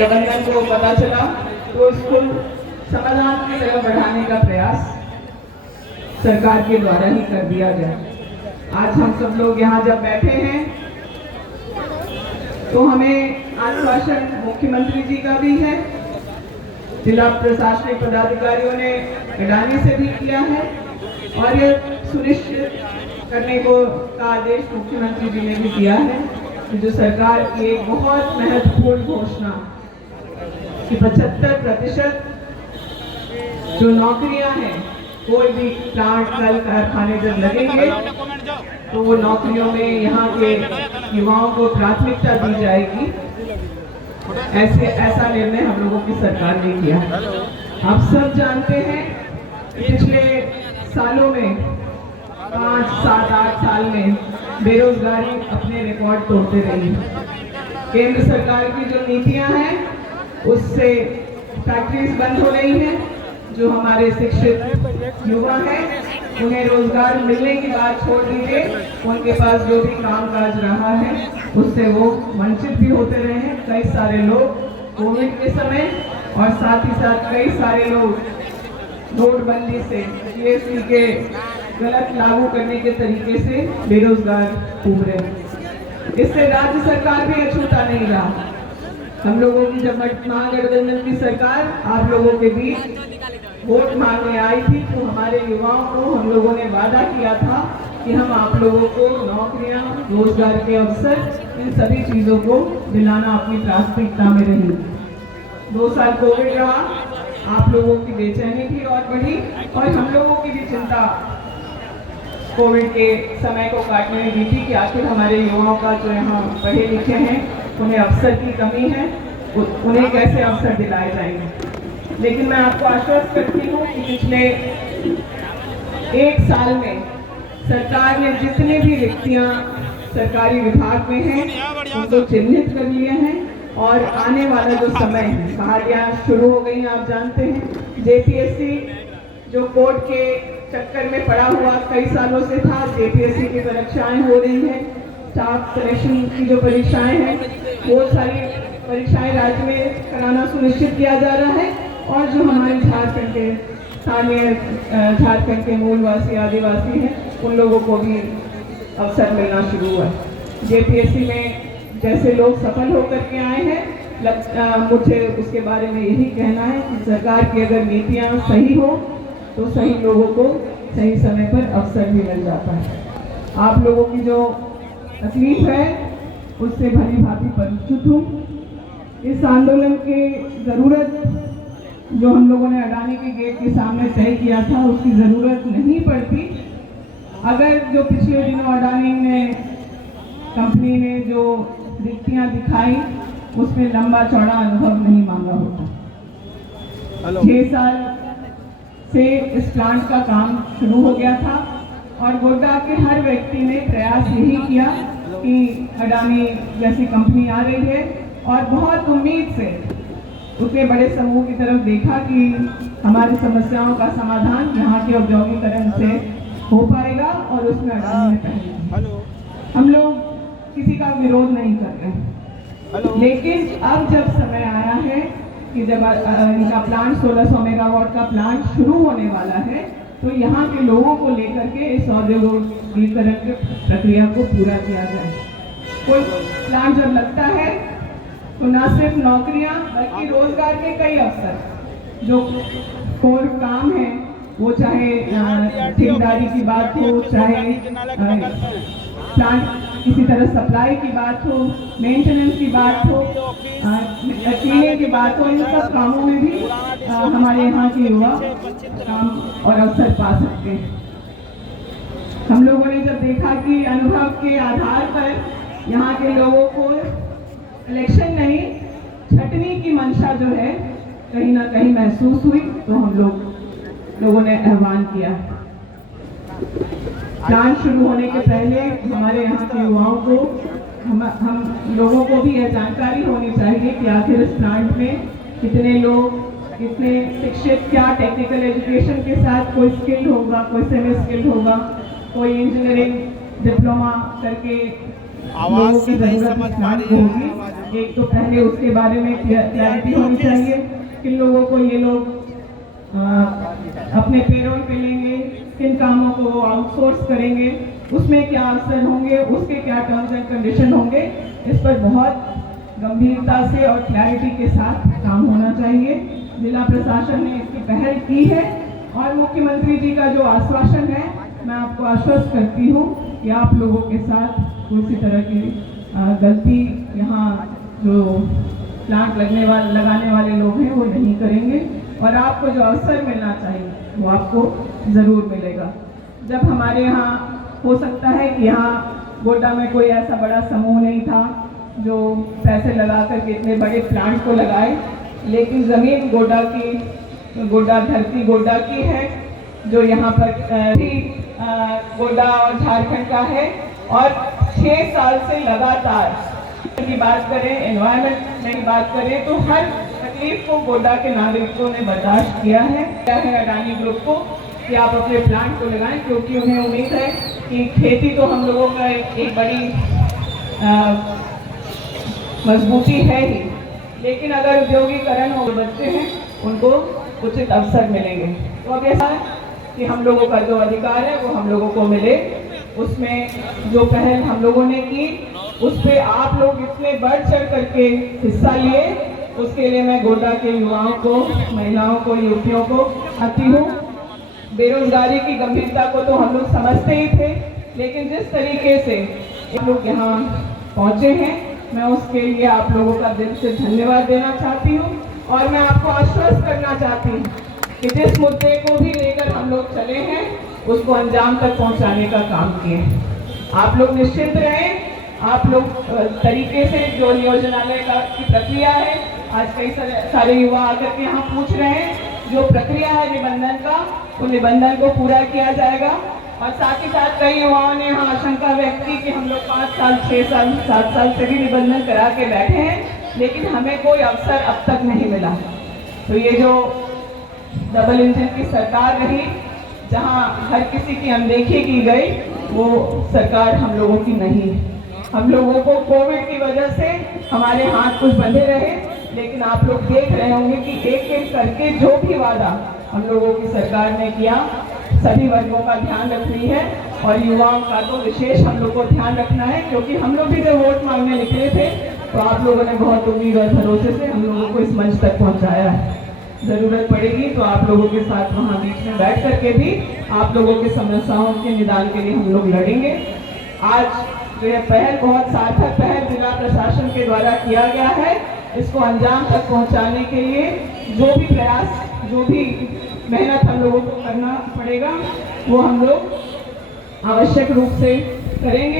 प्रबंधन को पता चला तो इसको समाधान की तरफ बढ़ाने का प्रयास सरकार के द्वारा ही कर दिया गया। आज हम सब लोग यहाँ जब बैठे हैं तो हमें आश्वासन मुख्यमंत्री जी का भी है, जिला प्रशासनिक पदाधिकारियों ने अडानी से भी किया है और ये सुनिश्चित करने को का आदेश मुख्यमंत्री जी ने भी दिया है कि जो सरकार की एक बहुत महत्वपूर्ण घोषणा कि 75% जो नौकरियां हैं, कोई भी प्लांट कल कारखाने जब लगेंगे तो वो नौकरियों में यहाँ के युवाओं को प्राथमिकता दी जाएगी। ऐसा निर्णय हम लोगों की सरकार ने किया है। आप सब जानते हैं कि पिछले सालों में 5, 7, 8 साल में बेरोजगारी अपने रिकॉर्ड तोड़ते रही। केंद्र सरकार की जो नीतियां हैं उससे फैक्ट्रीज बंद हो रही हैं। जो हमारे शिक्षित युवा हैं उन्हें रोजगार मिलने की बात छोड़ दीजिए, उनके पास जो भी कामकाज रहा है उससे वो वंचित भी होते रहे हैं। कई सारे लोग कोविड के समय और साथ ही साथ कई सारे लोग नोटबंदी से जीएसटी के गलत लागू करने के तरीके से बेरोजगार घूम रहे हैं। इससे राज्य सरकार भी अछूता नहीं रहा। हम लोगों की जब महागठबंधन की सरकार आप लोगों के बीच वोट मांगने आई थी तो हमारे युवाओं को हम लोगों ने वादा किया था कि हम आप लोगों को नौकरियां, रोजगार के अवसर, इन सभी चीजों को दिलाना अपनी प्राथमिकता में रही। 2 साल कोविड रहा, आप लोगों की बेचैनी भी और बढ़ी और हम लोगों की भी चिंता कोविड के समय को काटने में भी थी कि आखिर हमारे युवाओं का जो यहाँ पढ़े लिखे हैं उन्हें अवसर की कमी है, उन्हें कैसे अवसर दिलाए जाएंगे। लेकिन मैं आपको आश्वस्त करती हूँ कि पिछले 1 साल में सरकार ने जितने भी रिक्तियाँ सरकारी विभाग में हैं उनको चिन्हित कर लिए हैं और आने वाला जो समय है, बहालियाँ शुरू हो गई। आप जानते हैं जेपीएससी जो कोर्ट के चक्कर में पड़ा हुआ कई सालों से था, जेपीएससी की परीक्षाएं हो रही हैं, स्टाफ सिलेक्शन की जो परीक्षाएं हैं वो सारी परीक्षाएं राज्य में कराना सुनिश्चित किया जा रहा है और जो हमारे झारखंड के स्थानीय झारखंड के मूलवासी आदिवासी हैं उन लोगों को भी अवसर मिलना शुरू हुआ है। जेपीएससी में जैसे लोग सफल होकर के आए हैं, मुझे उसके बारे में यही कहना है कि सरकार की अगर नीतियाँ सही हो तो सही लोगों को सही समय पर अवसर भी मिल जाता है। आप लोगों की जो तकलीफ है उससे भली भांति परिचित हूँ। इस आंदोलन की ज़रूरत जो हम लोगों ने अडानी के गेट के सामने तय किया था उसकी ज़रूरत नहीं पड़ती अगर जो पिछले दिनों अडानी ने कंपनी ने जो रिक्तियाँ दिखाई उसमें लंबा चौड़ा अनुभव नहीं मांगा होता। 6 साल से इस प्लांट का काम शुरू हो गया था और गोड्डा के हर व्यक्ति ने प्रयास यही किया कि अडानी जैसी कंपनी आ रही है और बहुत उम्मीद से उतने बड़े समूह की तरफ देखा कि हमारी समस्याओं का समाधान यहाँ के औद्योगिकरण से हो पाएगा और उसमें अडानी ने पहले। हम लोग किसी का विरोध नहीं कर रहे, लेकिन अब जब समय आया है कि जब इनका प्लांट 1600 मेगावाट का प्लांट शुरू होने वाला है तो यहाँ के लोगों को लेकर के इस औद्योगिकरण की प्रक्रिया को पूरा किया जाए। कोई प्लांट जब लगता है तो न सिर्फ नौकरियां बल्कि रोजगार के कई अवसर जो कोर काम है, वो चाहे ठेकेदारी की बात हो, चाहे प्लांट किसी तरह सप्लाई की बात हो, मेंटेनेंस की बात हो, क्लीनिंग की बात हो, इन सब कामों में भी हमारे यहाँ के युवा काम और अवसर पा सकते हैं। हम लोगों ने जब देखा कि अनुभव के आधार पर यहाँ के लोगों को इलेक्शन नहीं छटनी की मंशा जो है कहीं ना कहीं महसूस हुई तो हम लोगों ने आह्वान किया। प्लांट शुरू होने के पहले हमारे यहाँ के युवाओं को हम लोगों को भी यह जानकारी होनी चाहिए कि आखिर इस प्लांट में कितने लोग, कितने शिक्षित, क्या टेक्निकल एजुकेशन के साथ कोई स्किल्ड होगा, कोई सेमी स्किल्ड होगा, कोई इंजीनियरिंग डिप्लोमा करके लोगों की जरूरत होगी। एक तो पहले उसके बारे में क्लैरिटी होनी चाहिए, किन लोगों को ये लोग अपने पेरोल पे लेंगे, किन कामों को आउटसोर्स करेंगे, उसमें क्या अवसर होंगे, उसके क्या टर्म्स एंड कंडीशन होंगे। इस पर बहुत गंभीरता से और क्लैरिटी के साथ काम होना चाहिए। जिला प्रशासन ने इसकी पहल की है और मुख्यमंत्री जी का जो आश्वासन है, मैं आपको आश्वस्त करती हूँ कि आप लोगों के साथ किसी तरह की गलती यहाँ जो प्लांट लगाने वाले लोग हैं वो नहीं करेंगे और आपको जो अवसर मिलना चाहिए वो आपको ज़रूर मिलेगा। जब हमारे यहाँ हो सकता है कि यहाँ गोड्डा में कोई ऐसा बड़ा समूह नहीं था जो पैसे लगा करके इतने बड़े प्लांट को लगाए, लेकिन ज़मीन गोड्डा की, गोड्डा धरती गोड्डा की है, जो यहाँ पर भी गोड्डा और झारखंड का है। और 6 साल से लगातार की बात करें, एनवायरनमेंट की बात करें, तो हर तकलीफ को गोड्डा के नागरिकों ने बर्दाश्त किया है अडानी ग्रुप को कि आप अपने प्लांट को लगाएं, क्योंकि उन्हें उम्मीद है कि खेती तो हम लोगों का एक बड़ी मजबूती है ही, लेकिन अगर उद्योगीकरण हो, बच्चे हैं उनको उचित अवसर मिलेंगे। तो अब ऐसा है कि हम लोगों का जो अधिकार है वो हम लोगों को मिले। उसमें जो पहल हम लोगों ने की उस पर आप लोग इतने बढ़ चढ़ करके हिस्सा लिए, उसके लिए मैं गोड्डा के युवाओं को, महिलाओं को, युवतियों को आती हूँ। बेरोजगारी की गंभीरता को तो हम लोग समझते ही थे, लेकिन जिस तरीके से आप लोग यहाँ पहुँचे हैं, मैं उसके लिए आप लोगों का दिल से धन्यवाद देना चाहती हूँ। और मैं आपको आश्वस्त करना चाहती हूँ कि जिस मुद्दे को भी लेकर हम लोग चले हैं उसको अंजाम तक पहुँचाने का काम किए। आप लोग निश्चिंत रहें। आप लोग तरीके से जो नियोजनालय की प्रक्रिया है, आज कई सारे युवा आकर के यहाँ पूछ रहे हैं, जो प्रक्रिया है निबंधन का, वो निबंधन को पूरा किया जाएगा। और साथ ही साथ कई युवाओं ने यहाँ आशंका व्यक्त की कि हम लोग 5 साल, 6 साल, 7 साल से भी निबंधन करा के बैठे हैं, लेकिन हमें कोई अवसर अब तक नहीं मिला। तो ये जो डबल इंजन की सरकार रही, जहाँ हर किसी की अनदेखी की गई, वो सरकार हम लोगों की नहीं है। हम लोगों को कोविड की वजह से हमारे हाथ कुछ बंधे रहे, लेकिन आप लोग देख रहे होंगे कि एक एक करके जो भी वादा हम लोगों की सरकार ने किया, सभी वर्गों का ध्यान रख रही है और युवाओं का तो विशेष हम लोग को ध्यान रखना है, क्योंकि हम लोग भी जब वोट मांगने निकले थे तो आप लोगों ने बहुत उम्मीद और भरोसे से हम लोगों को इस मंच तक पहुंचाया है। ज़रूरत पड़ेगी तो आप लोगों के साथ वहाँ बीच में बैठ करके भी आप लोगों की समस्याओं के निदान के लिए हम लोग लड़ेंगे। आज जो यह पहल, बहुत सार्थक पहल जिला प्रशासन के द्वारा किया गया है, इसको अंजाम तक पहुंचाने के लिए जो भी प्रयास, जो भी मेहनत हम लोगों को करना पड़ेगा, वो हम लोग आवश्यक रूप से करेंगे।